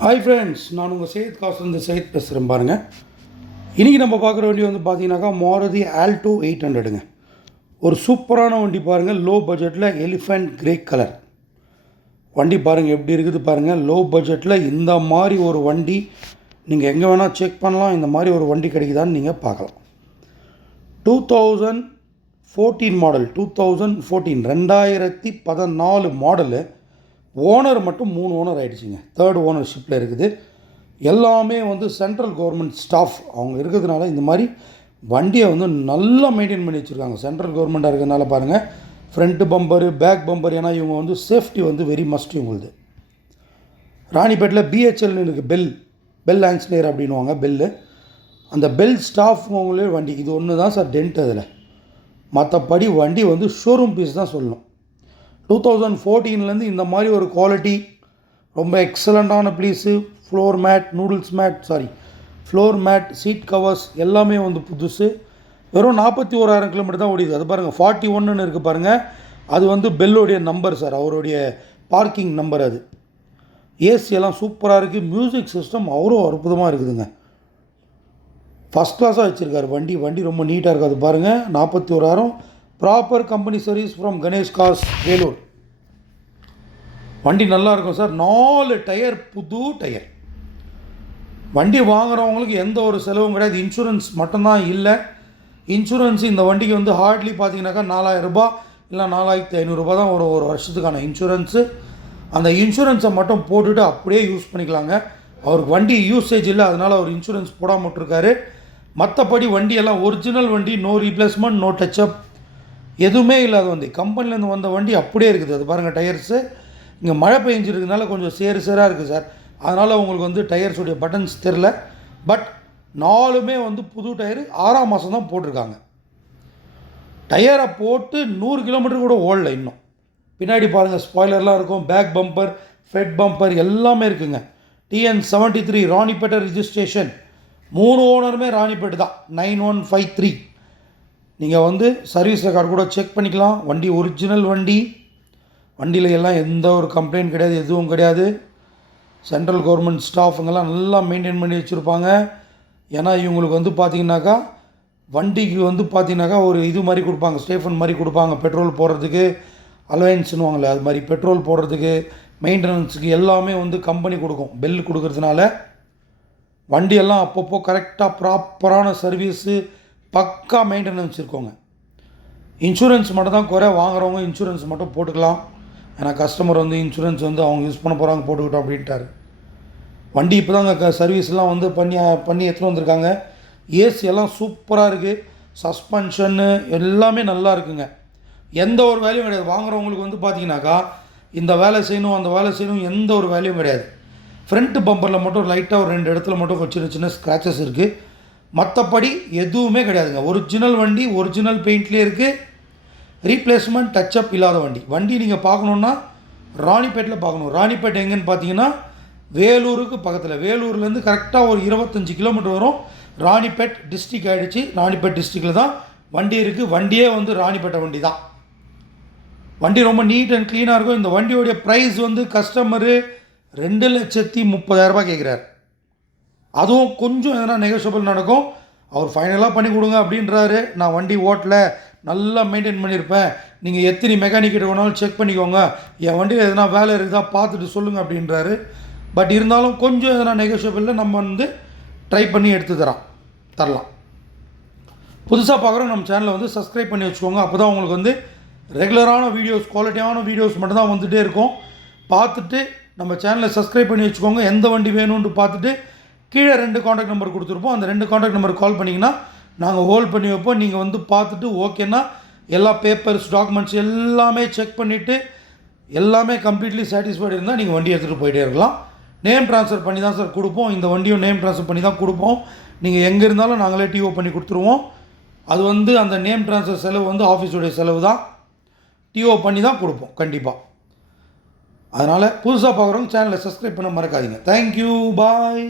Hi friends, நான் உங்கள் சையத் காசுலேருந்து சையத் பேசுகிறேன் பாருங்கள். இன்றைக்கி நம்ம பார்க்குற வண்டி வந்து பார்த்தீங்கன்னாக்கா மாருதி ஆல்டோ 800ங்க. ஒரு சூப்பரான வண்டி பாருங்கள். லோ பட்ஜெட்டில் எலிஃபண்ட் கிரே கலர் வண்டி பாருங்கள் எப்படி இருக்குது பாருங்கள். லோ பட்ஜெட்டில் இந்த மாதிரி ஒரு வண்டி நீங்கள் எங்கே வேணால் செக் பண்ணலாம். இந்த மாதிரி ஒரு வண்டி கிடைக்குதான்னு நீங்கள் பார்க்கலாம். 2014 மாடல், 2014 மாடலு. ஓனர் மட்டும் 3 ஓனர் ஆகிடுச்சிங்க. 3rd ஓனர்ஷிப்பில் இருக்குது. எல்லாமே வந்து சென்ட்ரல் கவர்மெண்ட் ஸ்டாஃப் அவங்க இருக்கிறதுனால இந்த மாதிரி வண்டியை வந்து நல்லா மெயின்டைன் பண்ணி வச்சுருக்காங்க. சென்ட்ரல் கவர்மெண்ட்டாக இருக்கிறதுனால பாருங்கள், ஃப்ரண்ட்டு பம்பரு, பேக் பம்பர், ஏன்னா இவங்க வந்து சேஃப்டி வந்து வெரி மஸ்ட் இவங்களுது. ராணிப்பேட்டில் பிஹெச்எல்னு இருக்குது, பெல் ஆன்ஸ்லேயர் அப்படின்வாங்க பெல்லு. அந்த பெல் ஸ்டாஃப் அவங்களே வண்டி இது ஒன்று தான் சார் டென்ட். அதில் மற்றபடி வண்டி வந்து ஷோரூம் பீஸ் தான் சொல்லணும். 2014 இந்த மாதிரி ஒரு குவாலிட்டி ரொம்ப எக்ஸலண்ட்டான please. Floor mat, seat covers எல்லாமே வந்து புதுசு. வெறும் 41,000 கிலோமீட்டர் தான் ஓடிது. அது பாருங்கள் 41ன்னு இருக்குது பாருங்கள். அது வந்து பெல்லோடைய நம்பர் சார், அவருடைய பார்க்கிங் நம்பர். அது ஏசி எல்லாம் சூப்பராக இருக்குது. மியூசிக் சிஸ்டம் அவரும் அற்புதமாக இருக்குதுங்க. ஃபஸ்ட் கிளாஸாக வச்சுருக்காரு வண்டி ரொம்ப நீட்டாக இருக்குது. அது பாருங்கள் 41,000. Proper company service from Ganesh cars, Vellore. வண்டி நல்லாயிருக்கும் சார். 4 டயர், புது டயர். வண்டி வாங்குகிறவங்களுக்கு எந்த ஒரு செலவும் கிடையாது. இன்சூரன்ஸ் மட்டும்தான் இல்லை. இன்சூரன்ஸ் இந்த வண்டிக்கு வந்து ஹார்ட்லி பார்த்தீங்கன்னாக்கா 4,000 ரூபா இல்லை 4,500 தான் ஒரு வருஷத்துக்கான இன்சூரன்ஸு. அந்த இன்சூரன்ஸை மட்டும் போட்டுட்டு அப்படியே யூஸ் பண்ணிக்கலாங்க. அவருக்கு வண்டி யூசேஜ் இல்லை, அதனால் அவர் இன்சூரன்ஸ் போடாமல் விட்டுருக்காரு. மற்றபடி வண்டியெல்லாம் ஒரிஜினல் வண்டி, நோ ரீப்ளேஸ்மெண்ட், நோ டச்சப், எதுவுமே இல்லாத வண்டி. கம்பெனிலேருந்து வந்த வண்டி அப்படியே இருக்குது. அது பாருங்கள் டயர்ஸு. இங்கே மழை பெஞ்சிருக்கிறதுனால கொஞ்சம் சேராக இருக்குது சார். அதனால் உங்களுக்கு வந்து டயர்ஸுடைய பட்டன்ஸ் தெரில. பட் 4மே வந்து புது டயரு. 6ஆம் மாதம் தான் போட்டிருக்காங்க. டயரை போட்டு 100 கிலோமீட்டர் கூட ஓடல இன்னும். பின்னாடி பாருங்கள் ஸ்பாய்லர்லாம் இருக்கும். பேக் பம்பர், ஃபெட் பம்பர் எல்லாமே இருக்குங்க. TN73 Ranipet registration. 3 ஓனருமே ராணிப்பேட்டு தான். 9153. நீங்கள் வந்து சர்வீஸ் ரெக்கார்டு கூட செக் பண்ணிக்கலாம். வண்டி ஒரிஜினல் வண்டி. வண்டியில் எல்லாம் எந்த ஒரு கம்ப்ளைண்ட் கிடையாது, எதுவும் கிடையாது. சென்ட்ரல் கவர்மெண்ட் ஸ்டாஃபுங்கெல்லாம் நல்லா மெயின்டைன் பண்ணி வச்சுருப்பாங்க. ஏன்னா இவங்களுக்கு வந்து பார்த்திங்கனாக்கா வண்டிக்கு வந்து பார்த்திங்கனாக்கா ஒரு இது மாதிரி கொடுப்பாங்க, ஸ்டேஃபன் மாதிரி கொடுப்பாங்க. பெட்ரோல் போடுறதுக்கு அலவன்ஸ்னுவாங்களே, அது மாதிரி பெட்ரோல் போடுறதுக்கு, மெயின்டெனன்ஸுக்கு எல்லாமே வந்து கம்பெனி கொடுக்கும். பெல் கொடுக்கறதுனால வண்டியெல்லாம் அப்பப்போ கரெக்டாக ப்ராப்பரான சர்வீஸு, பக்கா மெயின்டெனன்ஸ் இருக்கோங்க. இன்சூரன்ஸ் மட்டும் தான் குறை. வாங்குறவங்க இன்சூரன்ஸ் மட்டும் போட்டுக்கலாம். ஏன்னா கஸ்டமர் வந்து இன்சூரன்ஸ் வந்து அவங்க யூஸ் பண்ண போகிறாங்க, போட்டுக்கிட்டோம் அப்படின்ட்டார். வண்டி இப்போ தாங்க சர்வீஸ்லாம் வந்து பண்ணி எடுத்துகிட்டு வந்திருக்காங்க. ஏசி எல்லாம் சூப்பராக இருக்குது. சஸ்பென்ஷன்னு எல்லாமே நல்லா இருக்குங்க. எந்த ஒரு வேலையும் கிடையாது. வாங்குறவங்களுக்கு வந்து பார்த்தீங்கன்னாக்கா இந்த வேலை செய்யணும் அந்த வேலை செய்யணும் எந்த ஒரு வேலையும் கிடையாது. ஃப்ரண்ட்டு பம்பரில் மட்டும் லைட்டாக ஒரு 2 இடத்துல மட்டும் சின்ன ஸ்க்ராச்சஸ் இருக்குது. மற்றபடி எதுவுமே கிடையாதுங்க. ஒரிஜினல் வண்டி, ஒரிஜினல் பெயிண்ட்லேயே இருக்குது. ரீப்ளேஸ்மெண்ட், டச்சப் இல்லாத வண்டி நீங்கள் பார்க்கணுன்னா ராணிப்பேட்டில் பார்க்கணும். ராணிப்பேட்டை எங்கேன்னு பார்த்தீங்கன்னா வேலூருக்கு பக்கத்தில். வேலூர்லேருந்து கரெக்டாக ஒரு 25 கிலோமீட்டர் வரும். ராணிப்பேட் டிஸ்ட்ரிக் ஆகிடுச்சு. ராணிப்பேட் டிஸ்ட்ரிக்டில் தான் வண்டி இருக்குது. வண்டியே வந்து ராணிப்பேட்டை வண்டி தான். வண்டி ரொம்ப நீட் அண்ட் க்ளீனாக இருக்கும். இந்த வண்டியோடைய ப்ரைஸ் வந்து கஸ்டமரு 2,30,000 கேட்குறாரு. அதுவும் கொஞ்சம் எதனா நெகோஷியபிள் நடக்கும். அவர் ஃபைனலாக பண்ணி கொடுங்க அப்படின்றாரு. நான் வண்டி ஓட்டல, நல்லா மெயின்டைன் பண்ணியிருப்பேன், நீங்கள் எத்தனை மெக்கானிக்கிட்ட வேணாலும் செக் பண்ணிக்கோங்க, என் வண்டியில் எதனா வேலை இருக்குதா பார்த்துட்டு சொல்லுங்கள் அப்படின்றாரு. பட் இருந்தாலும் கொஞ்சம் எதனா நெகோஷியபிளில் நம்ம வந்து ட்ரை பண்ணி எடுத்து தரலாம். புதுசாக பார்க்குறோம் நம்ம சேனலை வந்து சப்ஸ்கிரைப் பண்ணி வச்சுக்கோங்க. அப்போ தான் உங்களுக்கு வந்து ரெகுலரான வீடியோஸ், குவாலிட்டியான வீடியோஸ் மட்டும்தான் வந்துகிட்டே இருக்கும். பார்த்துட்டு நம்ம சேனலை சப்ஸ்கிரைப் பண்ணி வச்சுக்கோங்க. எந்த வண்டி வேணும்னு பார்த்துட்டு கீழே 2 காண்டாக்ட் நம்பர் கொடுத்துருப்போம். அந்த 2 காண்டாக்ட் நம்பர் கால் பண்ணிங்கன்னா நாங்கள் ஹோல்ட் பண்ணி வைப்போம். நீங்கள் வந்து பார்த்துட்டு ஓகேன்னா எல்லா பேப்பர்ஸ், டாக்குமெண்ட்ஸ் எல்லாமே செக் பண்ணிவிட்டு எல்லாமே கம்ப்ளீட்லி சாட்டிஸ்ஃபைடு இருந்தால் நீங்கள் வண்டி எடுத்துகிட்டு போயிட்டே இருக்கலாம். நேம் ட்ரான்ஸ்ஃபர் பண்ணி தான் சார் கொடுப்போம். இந்த வண்டியும் நேம் ட்ரான்ஸ்ஃபர் பண்ணி தான் கொடுப்போம். நீங்கள் எங்கே இருந்தாலும் நாங்களே டிஓ பண்ணி கொடுத்துருவோம். அது வந்து அந்த நேம் ட்ரான்ஸ்ஃபர் செலவு வந்து ஆஃபீஸுடைய செலவு தான். டிஓ பண்ணி தான் கொடுப்போம் கண்டிப்பாக. அதனால் புதுசாக பார்க்குறவங்க சேனலை சப்ஸ்கிரைப் பண்ண மறக்காதீங்க. தேங்க்யூ, பாய்.